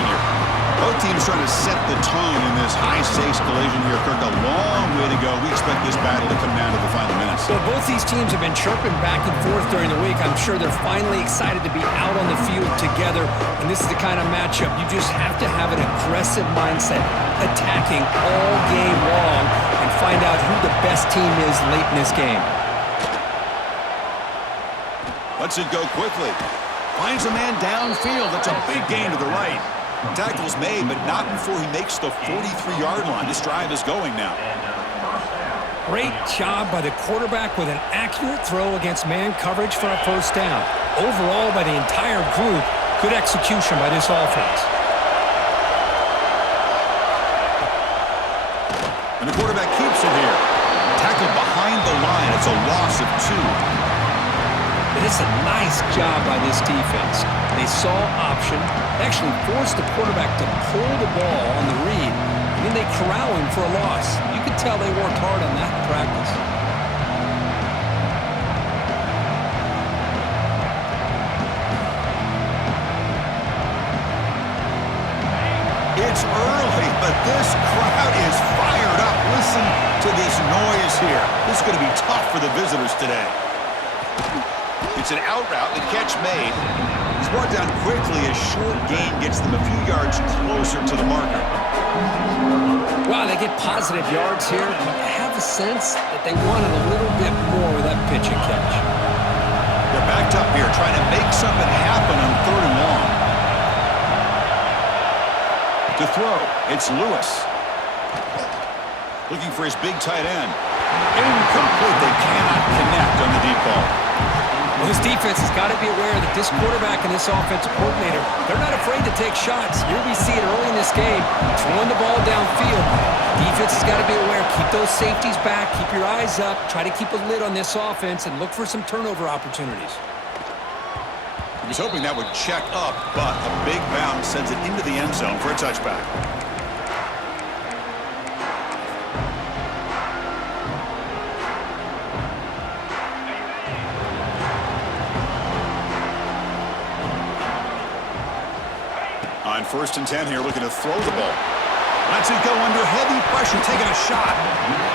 senior. Both teams trying to set the tone in this high-stakes collision here. Kirk, a long way to go. We expect this battle to come down to the final minutes. So both these teams have been chirping back and forth during the week. I'm sure they're finally excited to be out on the field together. And this is the kind of matchup you just have to have an aggressive mindset, attacking all game long, and find out who the best team is late in this game. Lets it go quickly. Finds a man downfield. That's a big gain to the right. Tackle's made, but not before he makes the 43-yard line. This drive is going now. Great job by the quarterback with an accurate throw against man coverage for a first down. Overall, by the entire group, good execution by this offense. And the quarterback keeps it here. Tackled behind the line. It's a loss of 2. But it's a nice job by this defense. They saw option, actually forced the quarterback to pull the ball on the read, and then they corral him for a loss. You could tell they worked hard on that in practice. It's early, but this crowd is fired up. Listen to this noise here. This is going to be tough for the visitors today. It's an out route, the catch made. He's brought down quickly. A short gain gets them a few yards closer to the marker. Wow, they get positive yards here, but I have a sense that they wanted a little bit more with that pitch and catch. They're backed up here, trying to make something happen on 3rd and long. To throw, it's Lewis. Looking for his big tight end. Incomplete. They cannot connect on the deep ball. Well, this defense has got to be aware that this quarterback and this offensive coordinator, they're not afraid to take shots. Here we see it early in this game, throwing the ball downfield. Defense has got to be aware. Keep those safeties back. Keep your eyes up. Try to keep a lid on this offense and look for some turnover opportunities. He was hoping that would check up, but a big bounce sends it into the end zone for a touchback. On 1st and 10 here, looking to throw the ball. Lets it go under heavy pressure, taking a shot.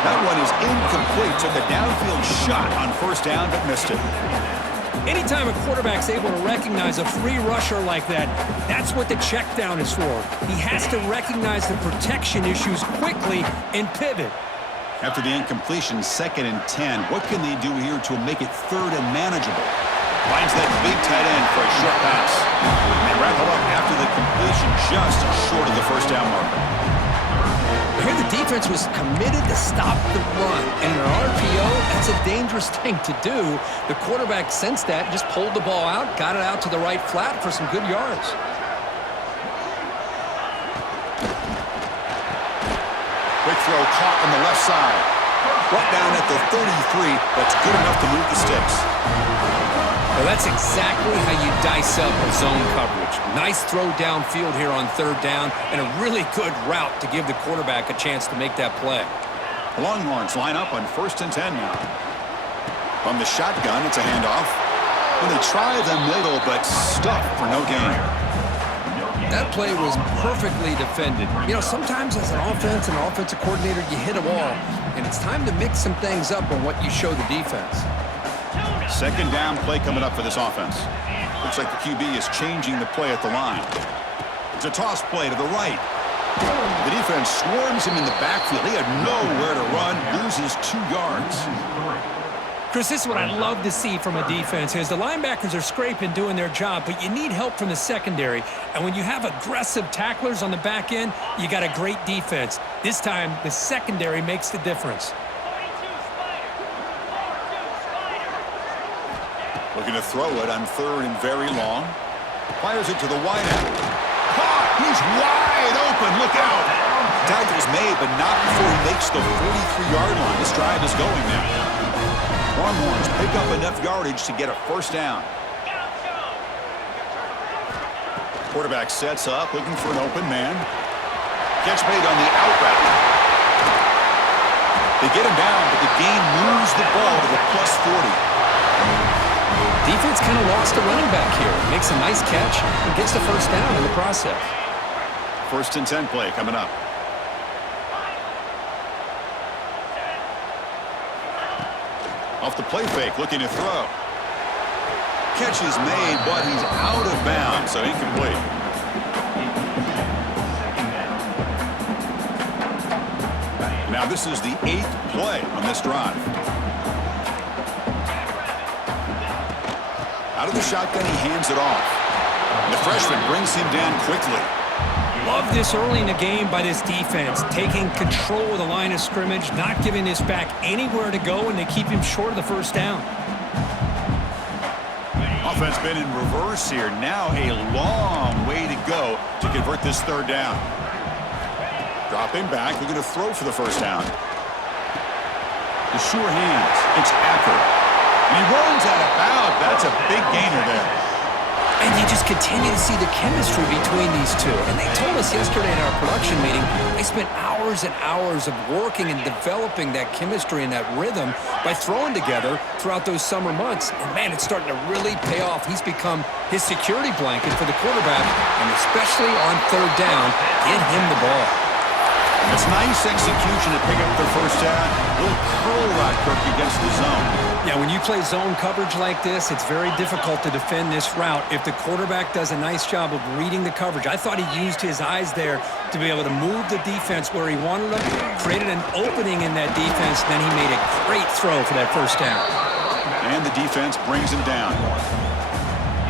That one is incomplete. Took a downfield shot on 1st down, but missed it. Anytime a quarterback's able to recognize a free rusher like that, that's what the check down is for. He has to recognize the protection issues quickly and pivot. After the incompletion, 2nd and 10. What can they do here to make it 3rd and manageable? Finds that big tight end for a short pass. And they wrap it up after the completion, just short of the 1st down marker. Here the defense was committed to stop the run. And in an RPO, that's a dangerous thing to do. The quarterback sensed that, just pulled the ball out, got it out to the right flat for some good yards. Quick throw caught on the left side. Brought down at the 33. That's good enough to move the sticks. Well, that's exactly how you dice up a zone coverage. Nice throw downfield here on 3rd down, and a really good route to give the quarterback a chance to make that play. The Longhorns line up on 1st and 10 now. From the shotgun, it's a handoff. And they try the middle, but stuffed for no gain. That play was perfectly defended. You know, sometimes as an offense and an offensive coordinator, you hit a wall, and it's time to mix some things up on what you show the defense. 2nd down play coming up for this offense. Looks like the QB is changing the play at the line. It's a toss play to the right. The defense swarms him in the backfield. He had nowhere to run, loses 2 yards. Chris, this is what I love to see from a defense is the linebackers are scraping, doing their job, but you need help from the secondary. And when you have aggressive tacklers on the back end, you got a great defense. This time, the secondary makes the difference. Looking to throw it on 3rd and very long. Fires it to the wide end. Caught! He's wide open. Look out! Tackle's made, but not before he makes the 43-yard line. This drive is going now. Longhorns pick up enough yardage to get a 1st down. Quarterback sets up, looking for an open man. Catch made on the out route. They get him down, but the gain moves the ball to the +40. Defense kind of lost the running back here. Makes a nice catch and gets the 1st down in the process. First and 10 play coming up. Off the play fake, looking to throw. Catch is made, but he's out of bounds, so incomplete. Now this is the 8th play on this drive. Out of the shotgun, he hands it off. The freshman brings him down quickly. Love this early in the game by this defense, taking control of the line of scrimmage, not giving this back anywhere to go, and they keep him short of the first down. Offense been in reverse here. Now a long way to go to convert this third down. Dropping back, looking to throw for the first down. The sure hands. It's Acker. And he runs out of bounds. That's a big gainer there. And you just continue to see the chemistry between these two. And they told us yesterday in our production meeting, they spent hours and hours of working and developing that chemistry and that rhythm by throwing together throughout those summer months. And, man, it's starting to really pay off. He's become his security blanket for the quarterback, and especially on third down, get him the ball. It's nice execution to pick up the first down. A little curl route, Kirk, against the zone. Yeah, when you play zone coverage like this, it's very difficult to defend this route if the quarterback does a nice job of reading the coverage. I thought he used his eyes there to be able to move the defense where he wanted them, created an opening in that defense, then he made a great throw for that first down. And the defense brings him down.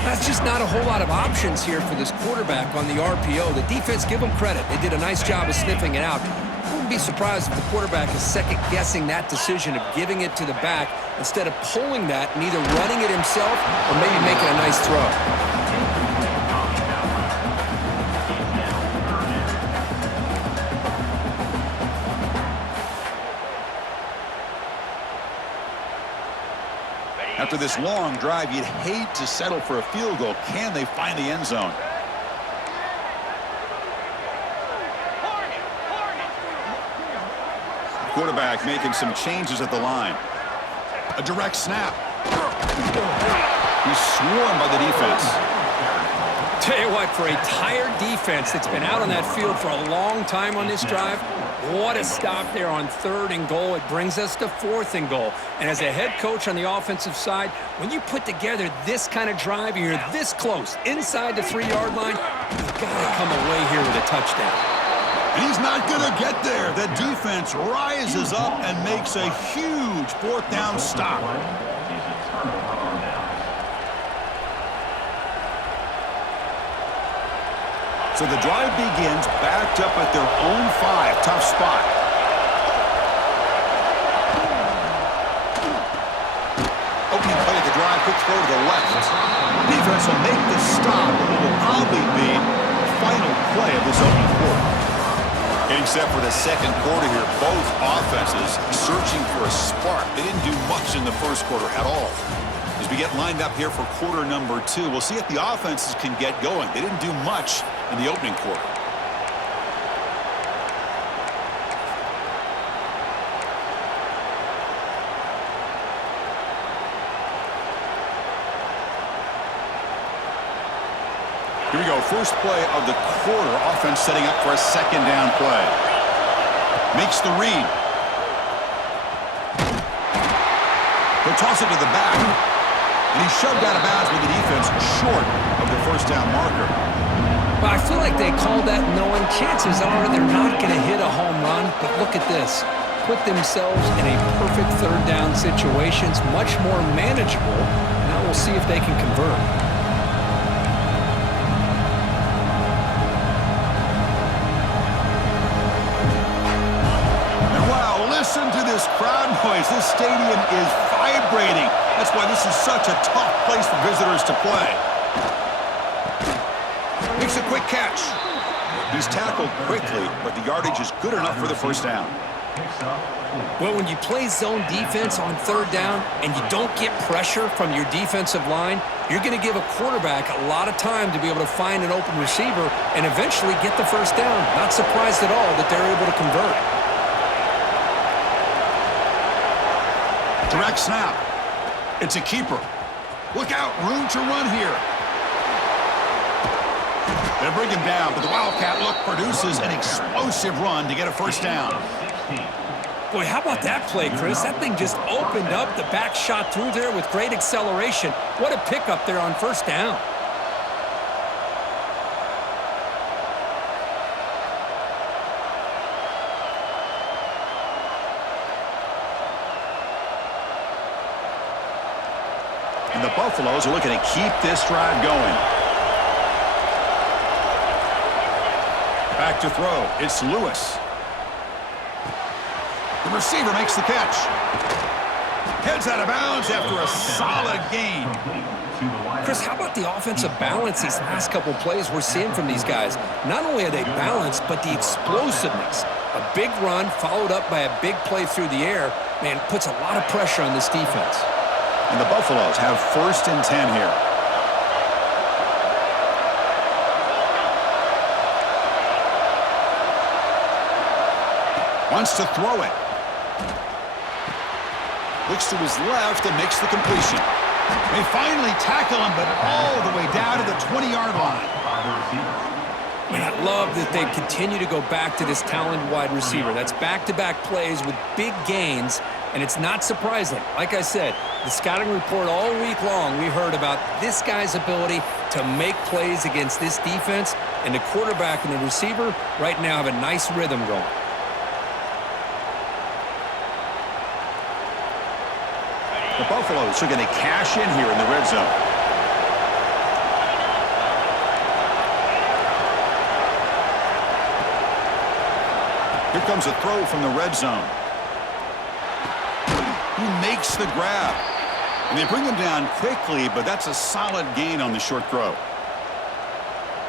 That's just not a whole lot of options here for this quarterback on the RPO. The defense, give them credit. They did a nice job of sniffing it out. I wouldn't be surprised if the quarterback is second-guessing that decision of giving it to the back instead of pulling that and either running it himself or maybe making a nice throw. After this long drive, you'd hate to settle for a field goal. Can they find the end zone? Quarterback making some changes at the line. A direct snap. He's swarmed by the defense. Tell you what, for a tired defense that's been out on that field for a long time on this drive, what a stop there on 3rd and goal. It brings us to 4th and goal. And as a head coach on the offensive side, when you put together this kind of drive and you're this close inside the 3-yard line, you've got to come away here with a touchdown. He's not going to get there. The defense rises up and makes a huge 4th down stop. So the drive begins backed up at their own 5. Tough spot. Opening play at the drive. Quick throw to the left. Defense will make the stop. It will probably be the final play of this opening quarter. Getting set for the second quarter here. Both offenses searching for a spark. They didn't do much in the first quarter at all. As we get lined up here for quarter number 2, we'll see if the offenses can get going. They didn't do much in the opening quarter. Here we go. First play of the quarter. Offense setting up for a second down play. Makes the read. He'll toss it to the back. And he's shoved out of bounds with the defense short of the first down marker. Well, I feel like they called that knowing chances are they're not going to hit a home run. But look at this. Put themselves in a perfect 3rd down situation. It's much more manageable. Now we'll see if they can convert. And wow, listen to this crowd noise. This stadium is vibrating. That's why this is such a tough place for visitors to play. Makes a quick catch. He's tackled quickly, but the yardage is good enough for the first down. Well, when you play zone defense on 3rd down and you don't get pressure from your defensive line, you're going to give a quarterback a lot of time to be able to find an open receiver and eventually get the first down. Not surprised at all that they're able to convert. Direct snap. It's a keeper. Look out, room to run here. They bring him down, but the Wildcat look produces an explosive run to get a first down. Boy, how about that play, Chris? That thing just opened up. The back shot through there with great acceleration. What a pickup there on first down. And the Buffaloes are looking to keep this drive going. Back to throw. It's Lewis. The receiver makes the catch. Heads out of bounds after a solid gain. Chris, how about the offensive balance these last couple plays we're seeing from these guys? Not only are they balanced, but the explosiveness. A big run followed up by a big play through the air, man, puts a lot of pressure on this defense. And the Buffaloes have 1st and 10 here. Wants to throw it. Looks to his left and makes the completion. They finally tackle him, but all the way down to the 20-yard line. Man, I love that they continue to go back to this talented wide receiver. That's back-to-back plays with big gains, and it's not surprising. Like I said, the scouting report all week long, we heard about this guy's ability to make plays against this defense, and the quarterback and the receiver right now have a nice rhythm going. The Buffaloes are going to cash in here in the red zone. Here comes a throw from the red zone. He makes the grab. And they bring him down quickly, but that's a solid gain on the short throw.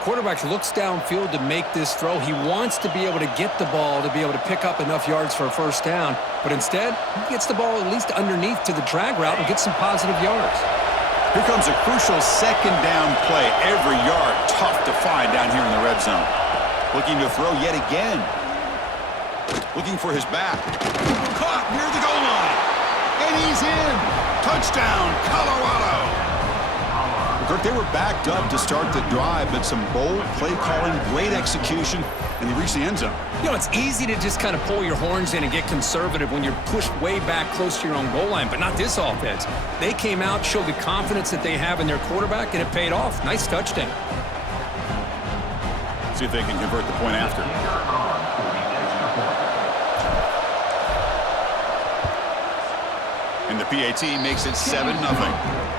Quarterback looks downfield to make this throw. He wants to be able to get the ball to be able to pick up enough yards for a first down, but instead, he gets the ball at least underneath to the drag route and gets some positive yards. Here comes a crucial second down play. Every yard tough to find down here in the red zone. Looking to throw yet again. Looking for his back. Caught near the goal line. And he's in. Touchdown, Colorado. Kirk, they were backed up to start the drive, but some bold play calling, great execution, and they reached the end zone. You know, it's easy to just kind of pull your horns in and get conservative when you're pushed way back close to your own goal line, but not this offense. They came out, showed the confidence that they have in their quarterback, and it paid off. Nice touchdown. See if they can convert the point after. And the PAT makes it 7-0.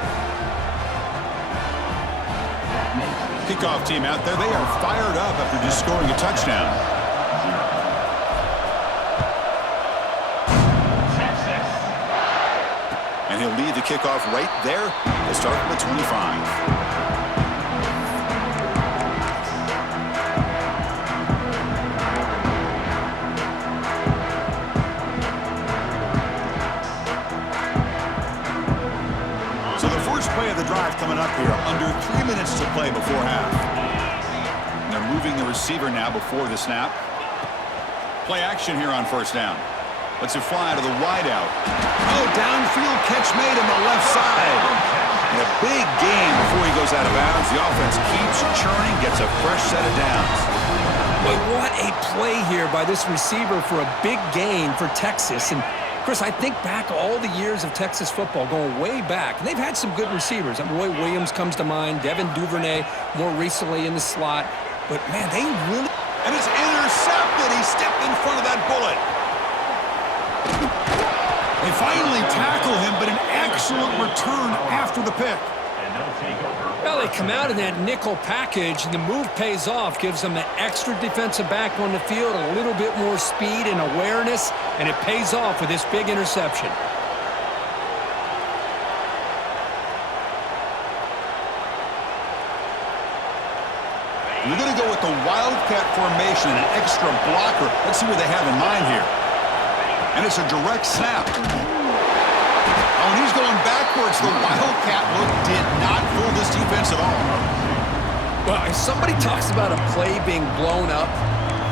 Kickoff team out there. They are fired up after just scoring a touchdown. And he'll lead the kickoff right there to start from the 25. Play of the drive coming up here. Under 3 minutes to play before half. And they're moving the receiver now before the snap. Play action here on first down. Lets it fly to the wideout. Oh, downfield catch made on the left side. And a big gain before he goes out of bounds. The offense keeps churning, gets a fresh set of downs. Boy, what a play here by this receiver for a big gain for Texas. And Chris, I think back all the years of Texas football, going way back, and they've had some good receivers. Roy Williams comes to mind, Devin Duvernay more recently in the slot. But, man, they really... And it's intercepted. He stepped in front of that bullet. They finally tackle him, but an excellent return after the pick. Well, they come out in that nickel package, and the move pays off, gives them an extra defensive back on the field, a little bit more speed and awareness, and it pays off with this big interception. We're going to go with the Wildcat formation, an extra blocker. Let's see what they have in mind here. And it's a direct snap. Oh, and he's going backwards. The Wildcat look did not fool this defense at all. Well, if somebody talks about a play being blown up,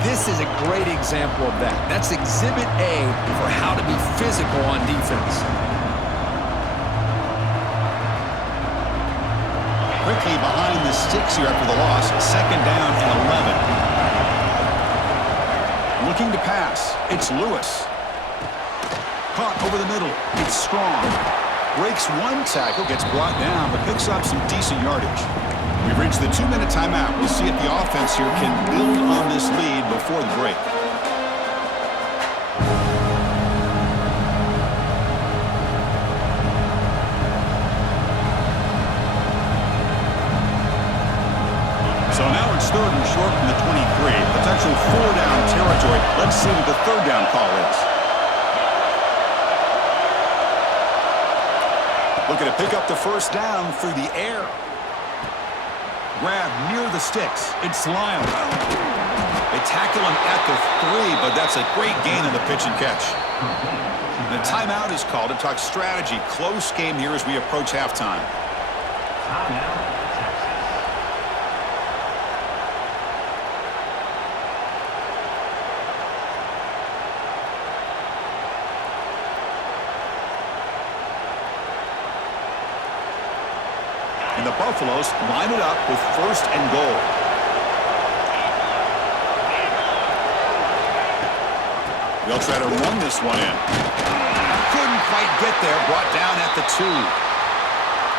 this is a great example of that. That's Exhibit A for how to be physical on defense. Quickly behind the 6 here after the loss. Second down and 11. Looking to pass. It's Lewis. Caught over the middle. It's Strong. Breaks one tackle, gets brought down, but picks up some decent yardage. We've reached the 2-minute timeout. We'll see if the offense here can build on this lead before the break. So now it's third and short from the 23. Potential 4-down territory. Let's see what the third down call is. Looking to pick up the first down through the air. Grab near the sticks. It's Lyle. They tackle him at the 3, but that's a great gain on the pitch and catch. And a timeout is called to talk strategy. Close game here as we approach halftime. And the Buffaloes line it up with first and goal. They'll try to run this one in. Couldn't quite get there. Brought down at the 2.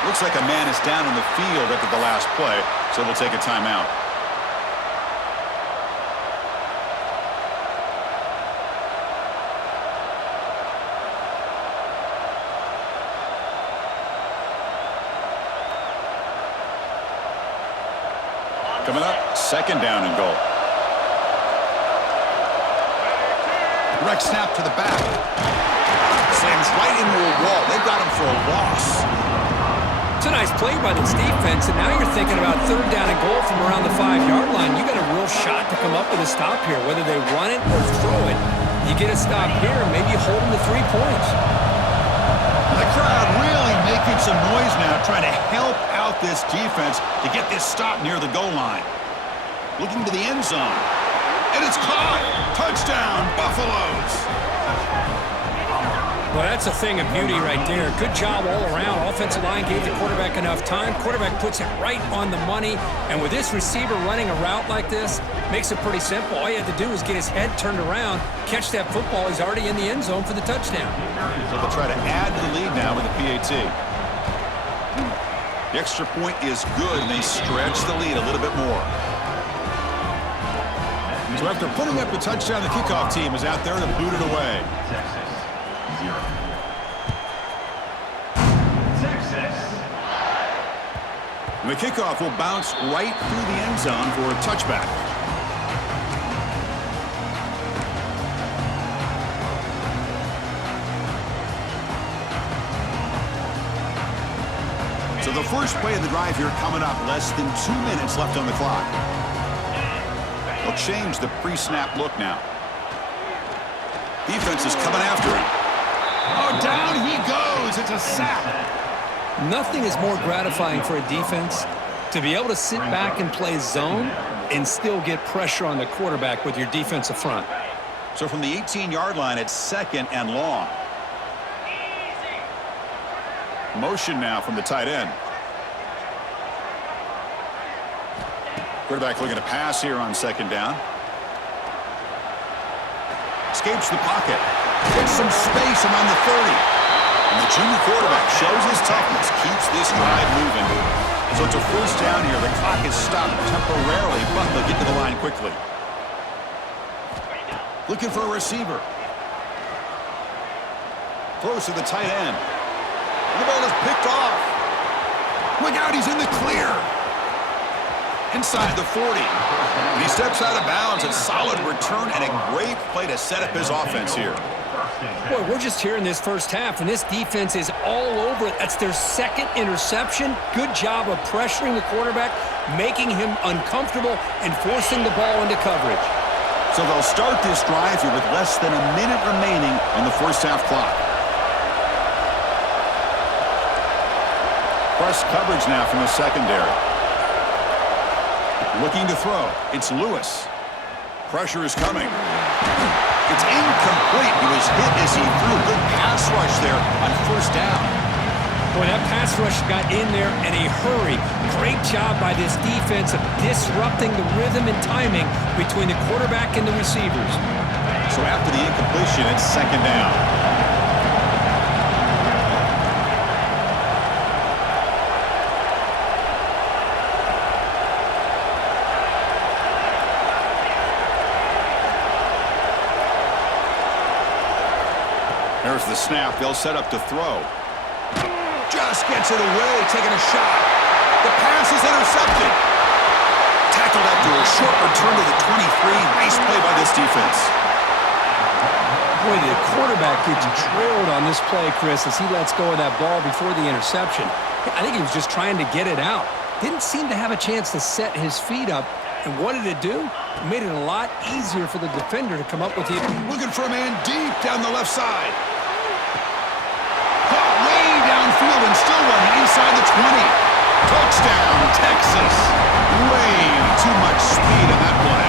Looks like a man is down in the field after the last play, so they'll take a timeout. Coming up, second down and goal. Direct snap to the back. Slams right into a wall. They've got him for a loss. It's a nice play by this defense, and now you're thinking about third down and goal from around the 5-yard line. You got a real shot to come up with a stop here, whether they run it or throw it. You get a stop here, and maybe you hold them to 3 points. The crowd really making some noise now, trying to help out this defense to get this stop near the goal line. Looking to the end zone. And it's caught. Touchdown, Buffaloes. Well, that's a thing of beauty right there. Good job all around. Offensive line gave the quarterback enough time. Quarterback puts it right on the money. And with this receiver running a route like this, makes it pretty simple. All you have to do is get his head turned around, catch that football. He's already in the end zone for the touchdown. So they'll try to add to the lead now with the PAT. The extra point is good, and they stretch the lead a little bit more. So after putting up the touchdown, the kickoff team is out there to boot it away. And the kickoff will bounce right through the end zone for a touchback. So the first play of the drive here coming up, less than 2 minutes left on the clock. They'll change the pre-snap look now. Defense is coming after him. Oh, down he goes. It's a sack. Nothing is more gratifying for a defense to be able to sit back and play zone and still get pressure on the quarterback with your defensive front. So from the 18-yard line, it's second and long. Motion now from the tight end. Quarterback looking to pass here on second down. Escapes the pocket. Gets some space around the 30. And the junior quarterback shows his toughness, keeps this drive moving. So it's a first down here. The clock is stopped temporarily, but they'll get to the line quickly. Looking for a receiver. Throws to the tight end. And the ball is picked off. Look out, he's in the clear. Inside the 40. And he steps out of bounds. A solid return and a great play to set up his offense here. Boy, we're just here in this first half, and this defense is all over it. That's their second interception. Good job of pressuring the quarterback, making him uncomfortable, and forcing the ball into coverage. So they'll start this drive here with less than a minute remaining on the first half clock. Press coverage now from the secondary. Looking to throw. It's Lewis. Pressure is coming. It's incomplete. He was hit as he threw a good pass rush there on first down. Boy, that pass rush got in there in a hurry. Great job by this defense of disrupting the rhythm and timing between the quarterback and the receivers. So after the incompletion, it's second down. There's the snap. They'll set up to throw. Just gets it away, taking a shot. The pass is intercepted. Tackled after a short return to the 23. Nice play by this defense. Boy, the quarterback gets trailed on this play, Chris, as he lets go of that ball before the interception. I think he was just trying to get it out. Didn't seem to have a chance to set his feet up. And what did it do? It made it a lot easier for the defender to come up with it. Looking for a man deep down the left side. Caught way downfield and still running inside the 20. Touchdown, Texas. Way too much speed on that play.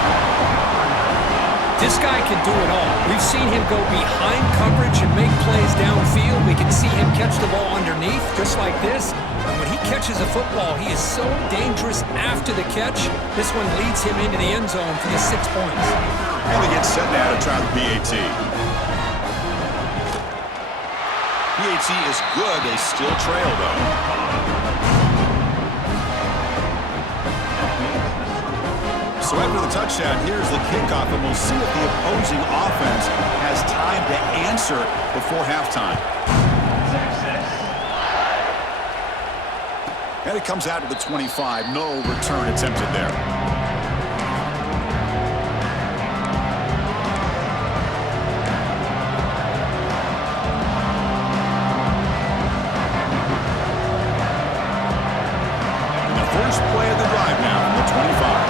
This guy can do it all. We've seen him go behind coverage and make plays downfield. We can see him catch the ball underneath, just like this. And when he catches a football, he is so dangerous after the catch. This one leads him into the end zone for the 6 points. And they get set now to try the PAT. PAT is good. They still trail, though. So after the touchdown, here's the kickoff, and we'll see if the opposing offense has time to answer before halftime. And it comes out to the 25. No return attempted there. And the first play of the drive now from the 25.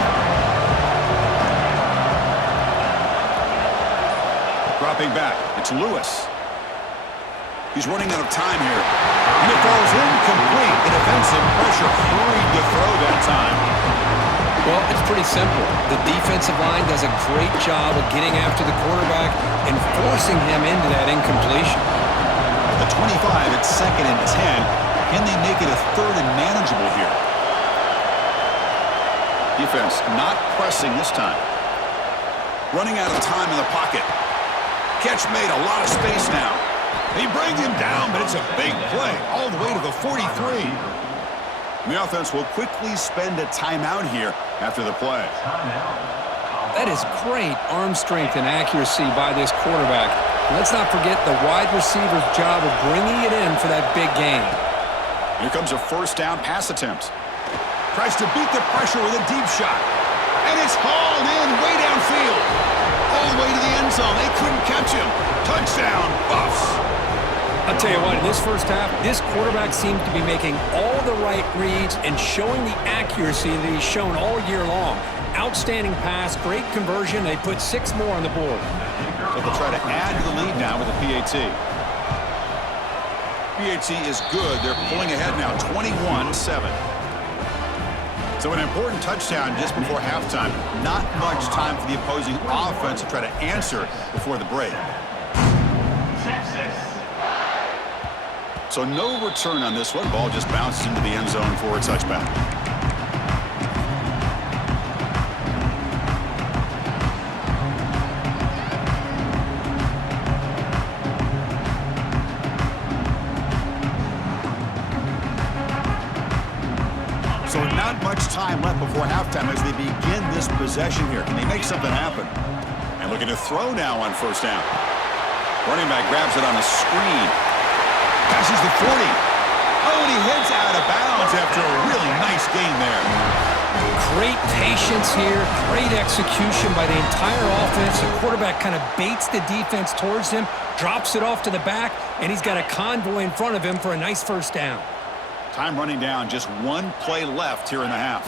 Dropping back, it's Lewis. He's running out of time here. And it falls incomplete. The defensive pressure hurried to throw that time. Well, it's pretty simple. The defensive line does a great job of getting after the quarterback and forcing him into that incompletion. At the 25, it's 2nd and 10. Can they make it a 3rd and manageable here? Defense not pressing this time. Running out of time in the pocket. Catch made, a lot of space now. They bring him down, but it's a big play all the way to the 43. And the offense will quickly spend a timeout here after the play. That is great arm strength and accuracy by this quarterback. And let's not forget the wide receiver's job of bringing it in for that big gain. Here comes a first down pass attempt. Tries to beat the pressure with a deep shot. And it's hauled in way downfield. All the way to the end zone. They couldn't catch him. Touchdown, Buffs. I'll tell you what, in this first half, this quarterback seems to be making all the right reads and showing the accuracy that he's shown all year long. Outstanding pass, great conversion. They put 6 more on the board. So they'll try to add to the lead now with a PAT. PAT is good. They're pulling ahead now, 21-7. So an important touchdown just before halftime. Not much time for the opposing offense to try to answer before the break. So no return on this one. Ball just bounces into the end zone for a touchback. So not much time left before halftime as they begin this possession here. Can they make something happen? And looking to throw now on first down. Running back grabs it on the screen. Passes the 40. Oh, and he heads out of bounds after a really nice gain there. Great patience here. Great execution by the entire offense. The quarterback kind of baits the defense towards him, drops it off to the back, and he's got a convoy in front of him for a nice first down. Time running down. Just 1 play left here in the half.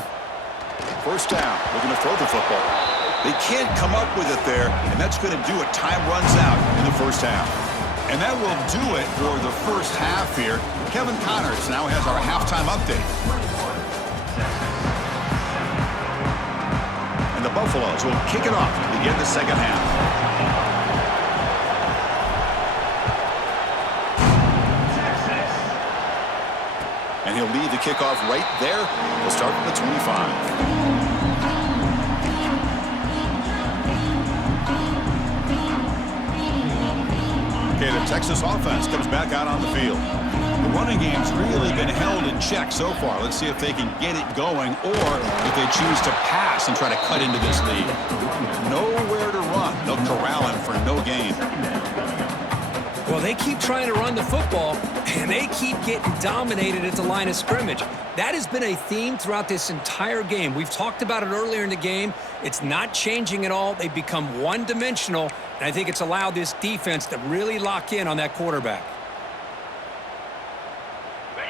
First down. Looking to throw the football. They can't come up with it there, and that's going to do it. Time runs out in the first half. And that will do it for the first half here. Kevin Connors now has our halftime update. And the Buffaloes will kick it off to begin the second half. And he'll lead the kickoff right there. We'll start from the 25. Okay, the Texas offense comes back out on the field. The running game's really been held in check so far. Let's see if they can get it going or if they choose to pass and try to cut into this lead. Nowhere to run. They'll corral him for no gain. Well, they keep trying to run the football, and they keep getting dominated at the line of scrimmage. That has been a theme throughout this entire game. We've talked about it earlier in the game. It's not changing at all. They've become one-dimensional, and I think it's allowed this defense to really lock in on that quarterback.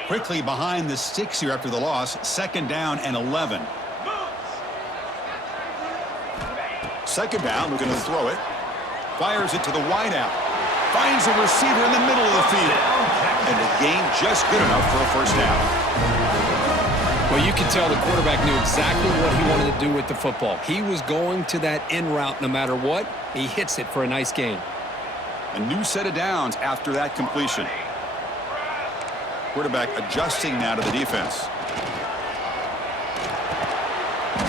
Quickly behind the sticks here after the loss, 2nd down and 11. 2nd down, looking to throw it. Fires it to the wideout. Finds a receiver in the middle of the field. And the gain just good enough for a 1st down. Well, you can tell the quarterback knew exactly what he wanted to do with the football. He was going to that in route no matter what. He hits it for a nice gain. A new set of downs after that completion. Quarterback adjusting now to the defense.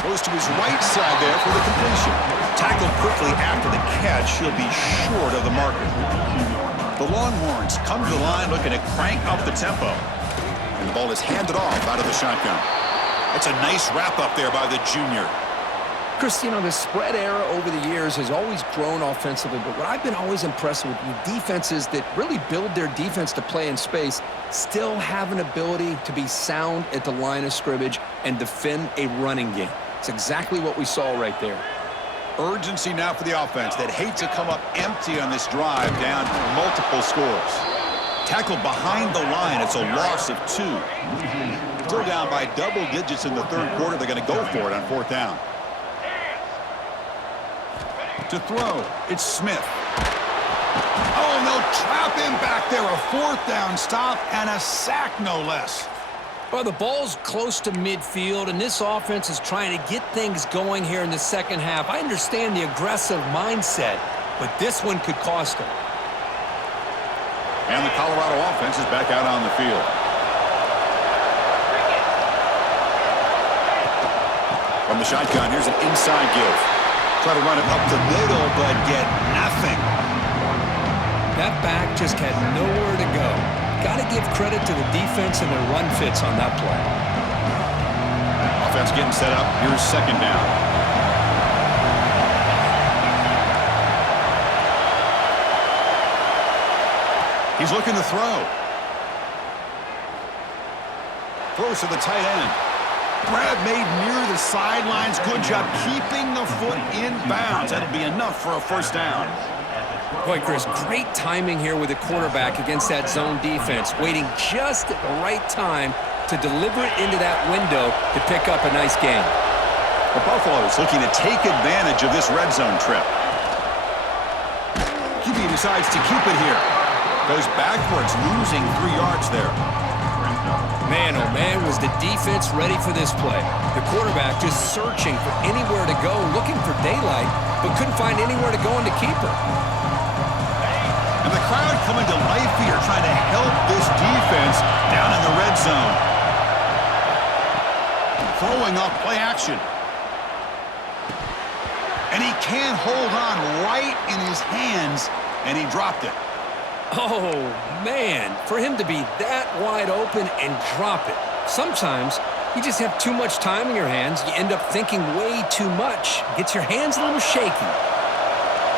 Goes to his right side there for the completion. Tackled quickly after the catch. He'll be short of the marker. The Longhorns come to the line looking to crank up the tempo. And the ball is handed off out of the shotgun. That's a nice wrap up there by the junior. Chris, you know, the spread era over the years has always grown offensively, but what I've been always impressed with defenses that really build their defense to play in space still have an ability to be sound at the line of scrimmage and defend a running game. It's exactly what we saw right there. Urgency now for the offense that hates to come up empty on this drive, down multiple scores. Tackled behind the line. It's a loss of 2. Still down by double digits in the 3rd quarter. They're going to go for it on 4th down. To throw, it's Smith. Oh, and they'll trap him back there. A 4th down stop and a sack, no less. Well, the ball's close to midfield, and this offense is trying to get things going here in the 2nd half. I understand the aggressive mindset, but this one could cost them. And the Colorado offense is back out on the field. From the shotgun, here's an inside give. Try to run it up the middle, but get nothing. That back just had nowhere to go. Got to give credit to the defense and their run fits on that play. Offense getting set up. Here's 2nd down. He's looking to throw. Throws to the tight end. Grab made near the sidelines. Good job keeping the foot in bounds. That'll be enough for a 1st down. Boy, Chris, great timing here with the quarterback against that zone defense, waiting just at the right time to deliver it into that window to pick up a nice gain. The Buffaloes looking to take advantage of this red zone trip. QB decides to keep it here. Goes backwards, losing 3 yards there. Man, oh man, was the defense ready for this play. The quarterback just searching for anywhere to go, looking for daylight, but couldn't find anywhere to go in the keeper. And the crowd coming to life here, trying to help this defense down in the red zone. Throwing off play action. And he can't hold on right in his hands, and he dropped it. Oh, man, for him to be that wide open and drop it. Sometimes you just have too much time in your hands. You end up thinking way too much. Gets your hands a little shaky.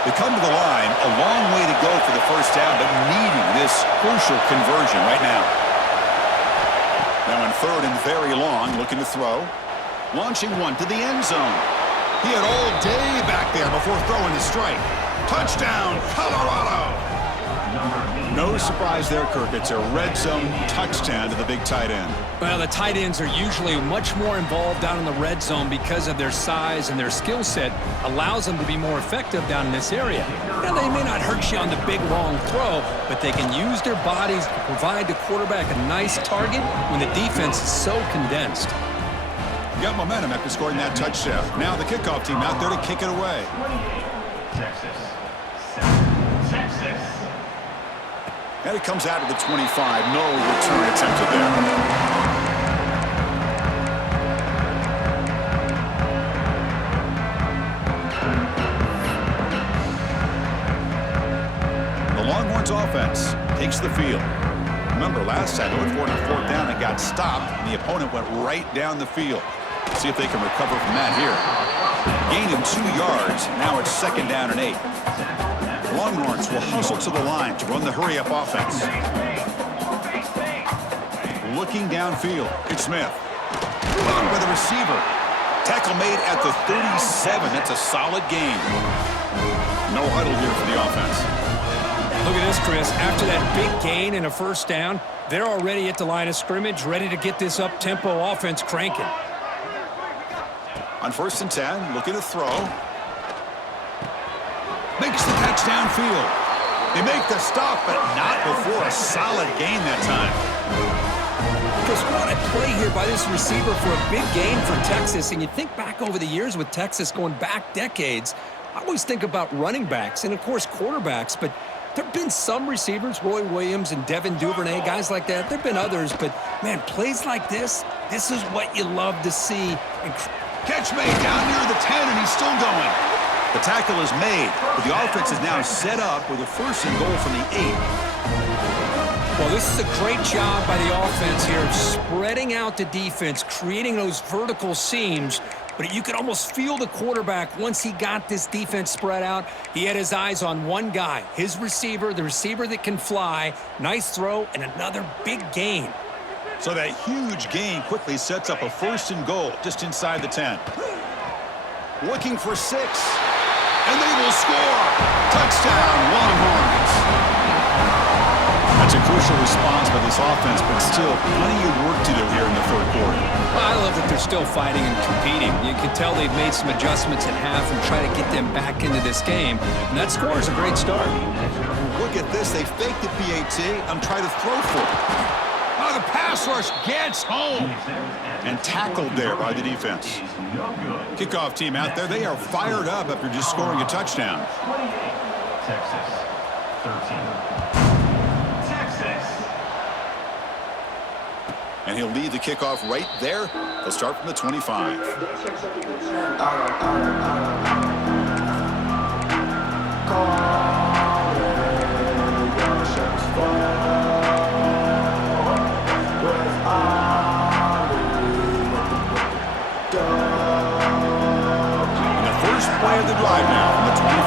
They come to the line, a long way to go for the 1st down, but needing this crucial conversion right now. Now on 3rd and very long, looking to throw. Launching one to the end zone. He had all day back there before throwing the strike. Touchdown, Colorado! No surprise there, Kirk. It's a red zone touchdown to the big tight end. Well, the tight ends are usually much more involved down in the red zone because of their size, and their skill set allows them to be more effective down in this area. Now, they may not hurt you on the big, long throw, but they can use their bodies to provide the quarterback a nice target when the defense is so condensed. Got momentum after scoring that touchdown. Now the kickoff team out there to kick it away. Texas. And it comes out to the 25. No return attempted there. Browns offense takes the field. Remember, last time they went for it on fourth down and got stopped, and the opponent went right down the field. See if they can recover from that here. Gain of 2 yards. Now it's 2nd down and 8. Longhorns will hustle to the line to run the hurry-up offense. Looking downfield, it's Smith. Blocked by the receiver. Tackle made at the 37. That's a solid gain. No huddle here for the offense. Look at this, Chris. After that big gain and a first down, they're already at the line of scrimmage, ready to get this up-tempo offense cranking. On 1st and 10, looking to throw. Makes the catch downfield. They make the stop, but not before a solid gain that time. Chris, what a play here by this receiver for a big gain for Texas. And you think back over the years with Texas going back decades, I always think about running backs and, of course, quarterbacks, but there have been some receivers, Roy Williams and Devin Duvernay, guys like that. There have been others, but, man, plays like this is what you love to see. Catch made down near the 10, and he's still going. The tackle is made, but the offense is now set up with a 1st and goal from the 8. Well, this is a great job by the offense here of spreading out the defense, creating those vertical seams. But you could almost feel the quarterback once he got this defense spread out. He had his eyes on one guy, his receiver, the receiver that can fly. Nice throw and another big gain. So that huge gain quickly sets up a 1st and goal just inside the 10. Looking for 6. And they will score. Touchdown, Longhorns. That's a crucial response by this offense, but still plenty of work to do here in the 3rd quarter. Well, I love that they're still fighting and competing. You can tell they've made some adjustments at half and try to get them back into this game. And that score is a great start. Look at this. They faked the PAT and tried to throw for it. Oh, the pass rush gets home. And tackled there by the defense. Kickoff team out there. They are fired up after just scoring a touchdown. Texas 13. And he'll lead the kickoff right there. They'll start from the 25. And the first play of the drive now from the 25.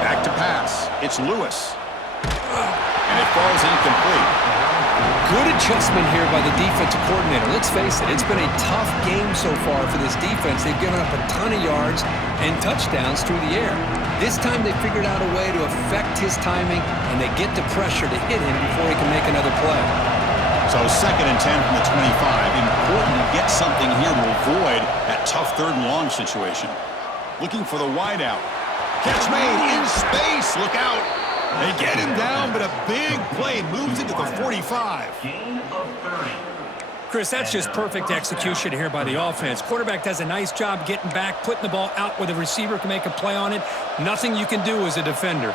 Back to pass. It's Lewis. And it falls incomplete. Good adjustment here by the defensive coordinator. Let's face it, it's been a tough game so far for this defense. They've given up a ton of yards and touchdowns through the air. This time they figured out a way to affect his timing, and they get the pressure to hit him before he can make another play. So 2nd and 10 from the 25. Important to get something here to avoid that tough 3rd and long situation. Looking for the wideout. Catch made in space. Look out. They get him down, but a big play moves into the 45. Chris, that's just perfect execution here by the offense. Quarterback does a nice job getting back, putting the ball out where the receiver can make a play on it. Nothing you can do as a defender.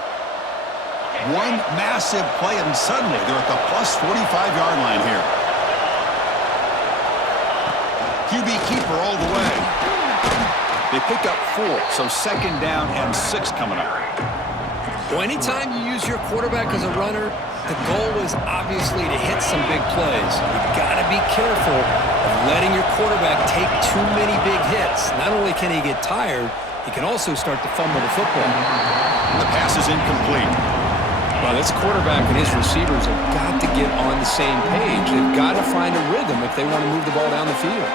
One massive play, and suddenly they're at the plus 45-yard line here. QB keeper all the way. They pick up 4, so 2nd down and 6 coming up. Well, anytime you use your quarterback as a runner, the goal is obviously to hit some big plays. You've got to be careful of letting your quarterback take too many big hits. Not only can he get tired, he can also start to fumble the football. And the pass is incomplete. Well, this quarterback and his receivers have got to get on the same page. They've got to find a rhythm if they want to move the ball down the field.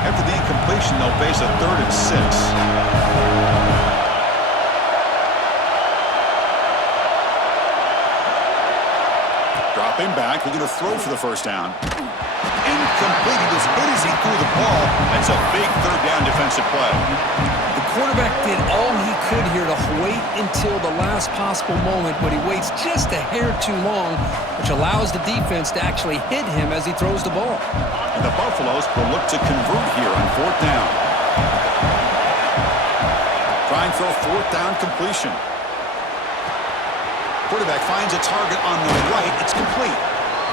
After the incompletion, they'll face a 3rd and 6. Dropping back, looking to throw for the 1st down. Incomplete. He was hit as he threw the ball. That's a big 3rd down defensive play. The quarterback did all he could here to wait until the last possible moment, but he waits just a hair too long, which allows the defense to actually hit him as he throws the ball. And the Buffaloes will look to convert here on 4th down. Trying for a 4th down completion. Quarterback finds a target on the right. It's complete.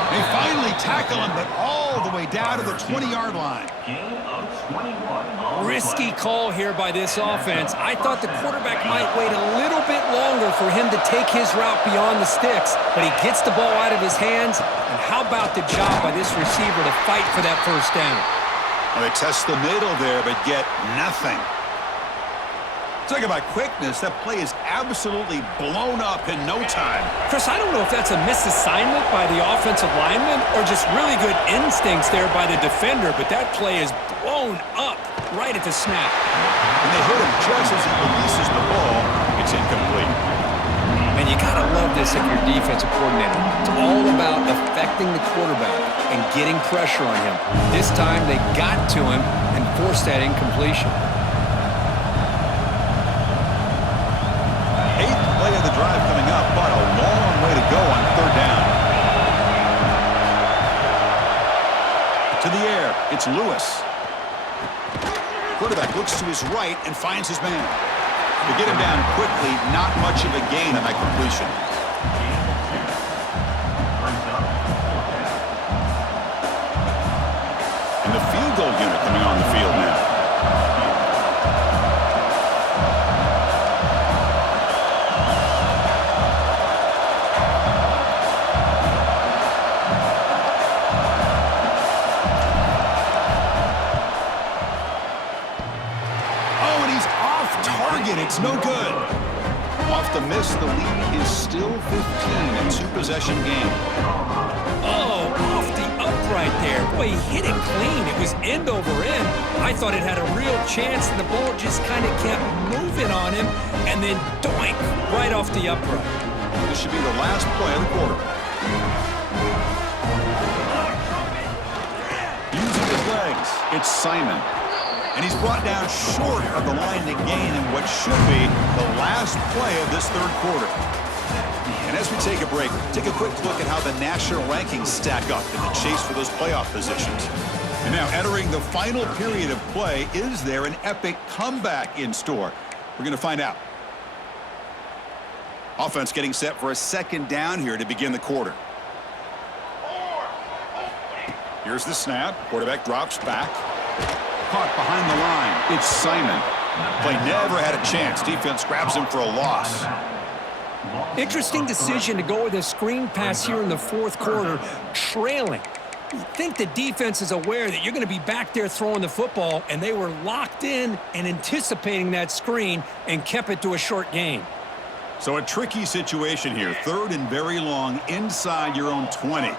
They finally tackle him, but all the way down to the 20-yard line. Gain of 21 on the Risky play. call here by this offense. I thought the quarterback might wait a little bit longer for him to take his route beyond the sticks, but he gets the ball out of his hands. And how about the job by this receiver to fight for that first down? Well, they test the middle there, but get nothing. Talk about quickness. That play is absolutely blown up in no time. Chris, I don't know if that's a misassignment by the offensive lineman or just really good instincts there by the defender, but that play is blown up right at the snap. And they hit him just as he releases the ball. It's incomplete. And you gotta love this if you're defensive coordinator. It's all about affecting the quarterback and getting pressure on him. This time they got to him and forced that incompletion. Eighth play of the drive coming up, but a long way to go on third down. To the air, it's Lewis. Quarterback looks to his right and finds his man. To get him down quickly, not much of a gain on that completion. And the field goal unit coming on the field now. It's no good. Off the miss, the lead is still 15, a two-possession game. Oh, off the upright there. Boy, he hit it clean. It was end over end. I thought it had a real chance, and the ball just kind of kept moving on him, and then doink, right off the upright. This should be the last play of the quarter. Using his legs, it's Simon. And he's brought down short of the line to gain in what should be the last play of this third quarter. And as we take a break, take a quick look at how the national rankings stack up in the chase for those playoff positions. And now entering the final period of play, is there an epic comeback in store? We're going to find out. Offense getting set for a second down here to begin the quarter. Here's the snap. Quarterback drops back. Caught behind the line. It's Simon. Play never had a chance. Defense grabs him for a loss. Interesting decision to go with a screen pass here in the fourth quarter, trailing. You think the defense is aware that you're going to be back there throwing the football, and they were locked in and anticipating that screen and kept it to a short gain. So a tricky situation here. Third and very long inside your own 20.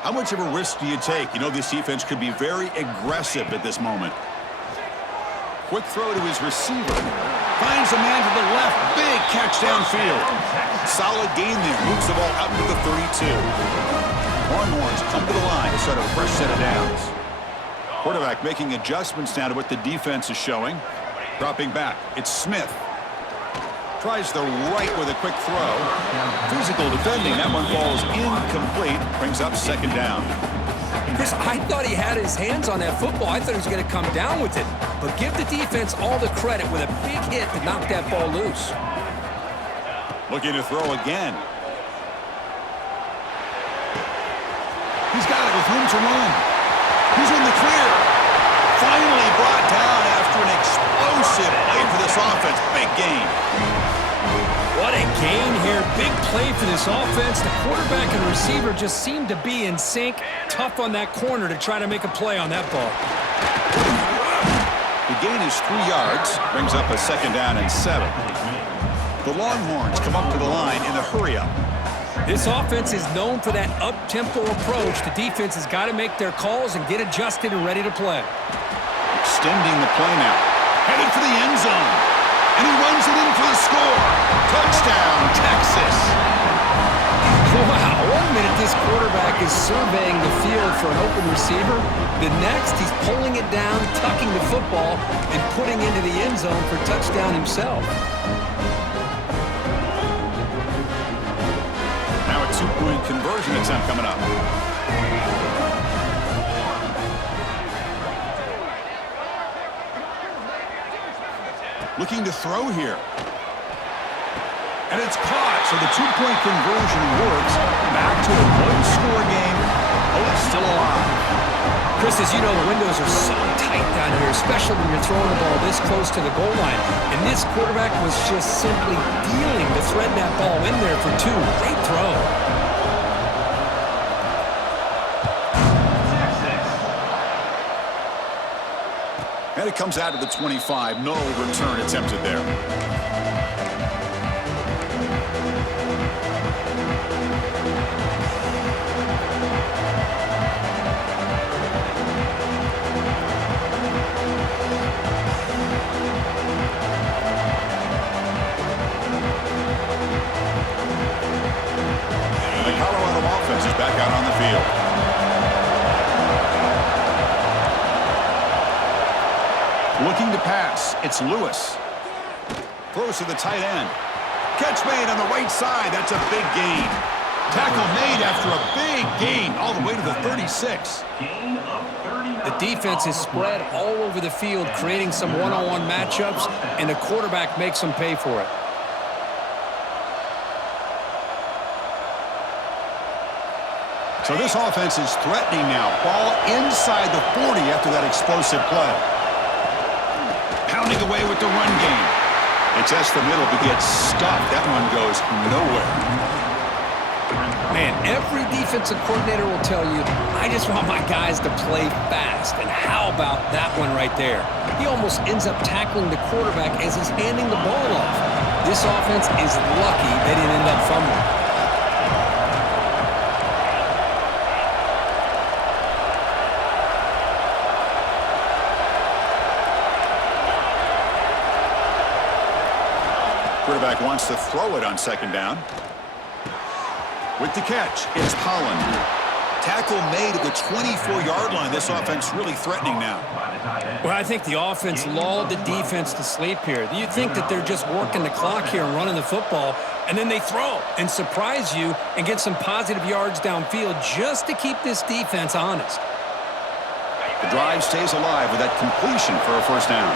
How much of a risk do you take? You know this defense could be very aggressive at this moment. Quick throw to his receiver. Finds a man to the left. Big catch downfield. Solid gain there. Moves the ball out to the 32. Longhorns come to the line to start a fresh set of downs. Quarterback making adjustments now to what the defense is showing. Dropping back. It's Smith. Tries the right with a quick throw. Physical defending. That one falls incomplete. Brings up second down. Chris, I thought he had his hands on that football. I thought he was going to come down with it. But give the defense all the credit with a big hit to knock that ball loose. Looking to throw again. He's got it with room to run. He's in the clear. Finally brought down after an explosive play for this offense. Big gain. What a gain here. Big play for this offense. The quarterback and receiver just seem to be in sync. Tough on that corner to try to make a play on that ball. The gain is 3 yards. Brings up a second down and 7. The Longhorns come up to the line in a hurry-up. This offense is known for that up-tempo approach. The defense has got to make their calls and get adjusted and ready to play. Extending the play now. Headed for the end zone. And he runs it in for the score. Touchdown, Texas. Wow, 1 minute this quarterback is surveying the field for an open receiver. The next, he's pulling it down, tucking the football, and putting into the end zone for touchdown himself. Now a 2-point conversion attempt coming up. Looking to throw here. And it's caught, so the two-point conversion works. Back to a low-score game. Oh, it's still alive. Chris, as you know, the windows are so tight down here, especially when you're throwing the ball this close to the goal line. And this quarterback was just simply dealing to thread that ball in there for two. Great throw. And it comes out of the 25. No return attempted there. The Colorado offense is back out on the field. Looking to pass. It's Lewis. Throws to the tight end. Catch made on the right side. That's a big gain. Tackle made after a big gain all the way to the 36. Gain of 30. The defense is spread all over the field, creating some one-on-one matchups, and the quarterback makes them pay for it. So this offense is threatening now. Ball inside the 40 after that explosive play. Pounding away with the run game. It's the middle to get stuffed. That one goes nowhere. Man, every defensive coordinator will tell you, I just want my guys to play fast. And how about that one right there? He almost ends up tackling the quarterback as he's handing the ball off. This offense is lucky they didn't end up fumbling. Quarterback wants to throw it on second down. With the catch, it's Holland. Tackle made at the 24-yard line. This offense really threatening now. Well, I think the offense lulled the defense to sleep here. You think that they're just working the clock here and running the football, and then they throw and surprise you and get some positive yards downfield just to keep this defense honest. The drive stays alive with that completion for a first down.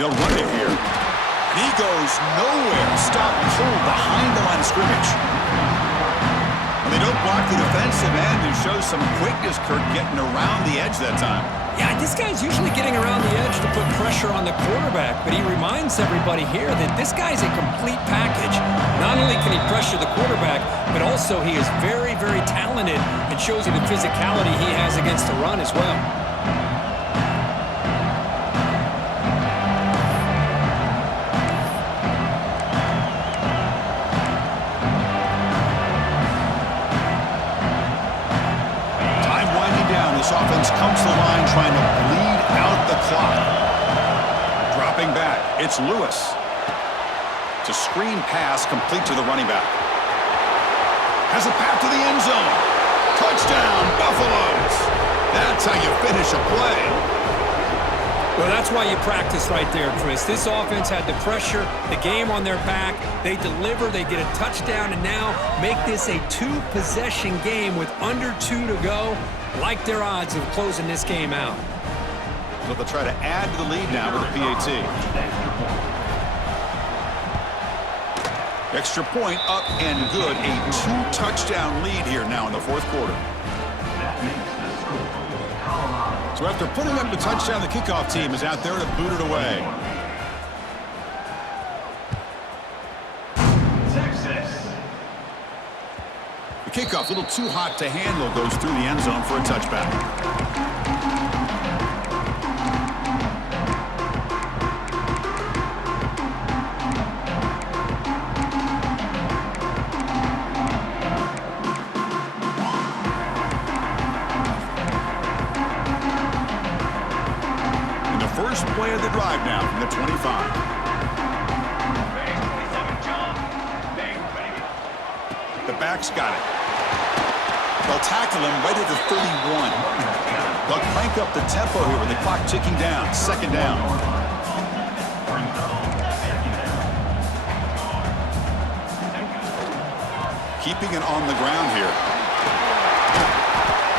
They'll run it here. And he goes nowhere. Stop cold behind the line of scrimmage. And they don't block the defensive end and show some quickness, Kirk, getting around the edge that time. Yeah, this guy's usually getting around the edge to put pressure on the quarterback, but he reminds everybody here that this guy's a complete package. Not only can he pressure the quarterback, but also he is very, very talented and shows you the physicality he has against the run as well. This offense comes to the line trying to bleed out the clock. Dropping back, it's Lewis. It's a screen pass complete to the running back. Has a path to the end zone. Touchdown, Buffaloes. That's how you finish a play. Well, that's why you practice right there, Chris. This offense had the pressure, the game on their back. They deliver, they get a touchdown, and now make this a two-possession game with under 2 to go. Like their odds of closing this game out. So they'll try to add to the lead now with a PAT. Extra point up and good. A 2-touchdown lead here now in the fourth quarter. So after putting up the touchdown, the kickoff team is out there to boot it away. The kickoff, a little too hot to handle, goes through the end zone for a touchback. And the first play of the drive now from the 25. The back's got it. They'll tackle him right at the 31. They'll crank up the tempo here with the clock ticking down. Second down. Keeping it on the ground here.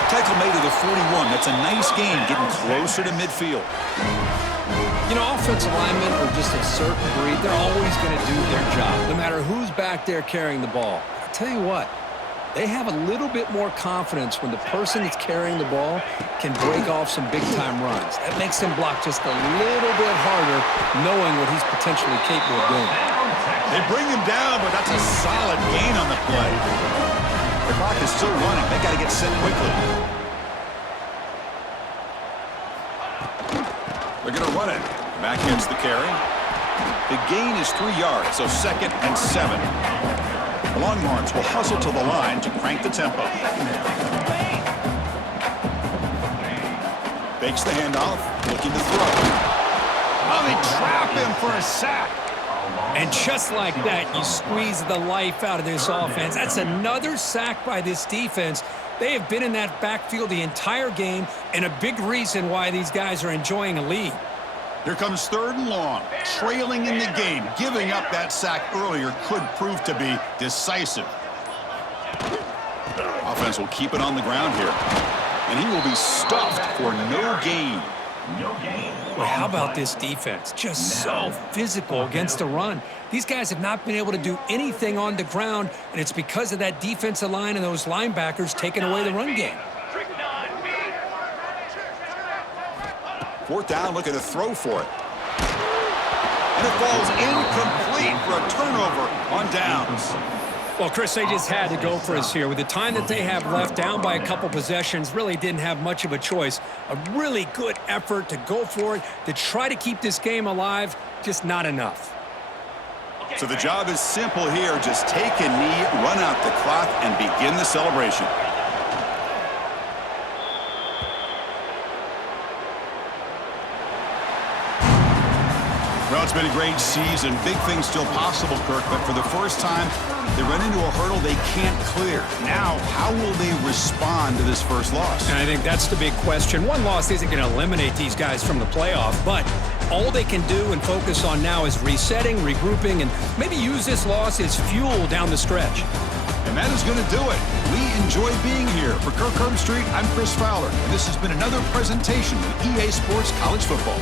Tackle made to the 41. That's a nice gain, getting closer to midfield. You know, offensive linemen are just a certain breed. They're always going to do their job, no matter who's back there carrying the ball. I'll tell you what, they have a little bit more confidence when the person that's carrying the ball can break off some big-time runs. That makes him block just a little bit harder, knowing what he's potentially capable of doing. They bring him down, but that's a solid gain on the play. The clock is still running. They got to get set quickly. They're going to run it. Back gets the carry. The gain is 3 yards, so 2nd and 7. The Longhorns will hustle to the line to crank the tempo. Fakes the handoff, looking to throw. Oh, they trap him for a sack. And just like that, you squeeze the life out of this offense. That's another sack by this defense. They have been in that backfield the entire game, and a big reason why these guys are enjoying a lead. Here comes 3rd and long. Trailing in the game. Giving up that sack earlier could prove to be decisive. Offense will keep it on the ground here. And he will be stuffed for no gain. Well, how about this defense? Just so physical against the run. These guys have not been able to do anything on the ground, and it's because of that defensive line and those linebackers taking away the run game. 4th down, looking to throw for it. And it falls incomplete for a turnover on downs. Well, Chris, they just had to go for us here. With the time that they have left, down by a couple possessions, really didn't have much of a choice. A really good effort to go for it, to try to keep this game alive, just not enough. So the job is simple here. Just take a knee, run out the clock, and begin the celebration. Well, it's been a great season. Big things still possible, Kirk, but for the first time, they run into a hurdle they can't clear. Now, how will they respond to this first loss? And I think that's the big question. One loss isn't going to eliminate these guys from the playoff, but all they can do and focus on now is resetting, regrouping, and maybe use this loss as fuel down the stretch. And that is going to do it. We enjoy being here. For Kirk Herbstreit, I'm Chris Fowler, and this has been another presentation of EA Sports College Football.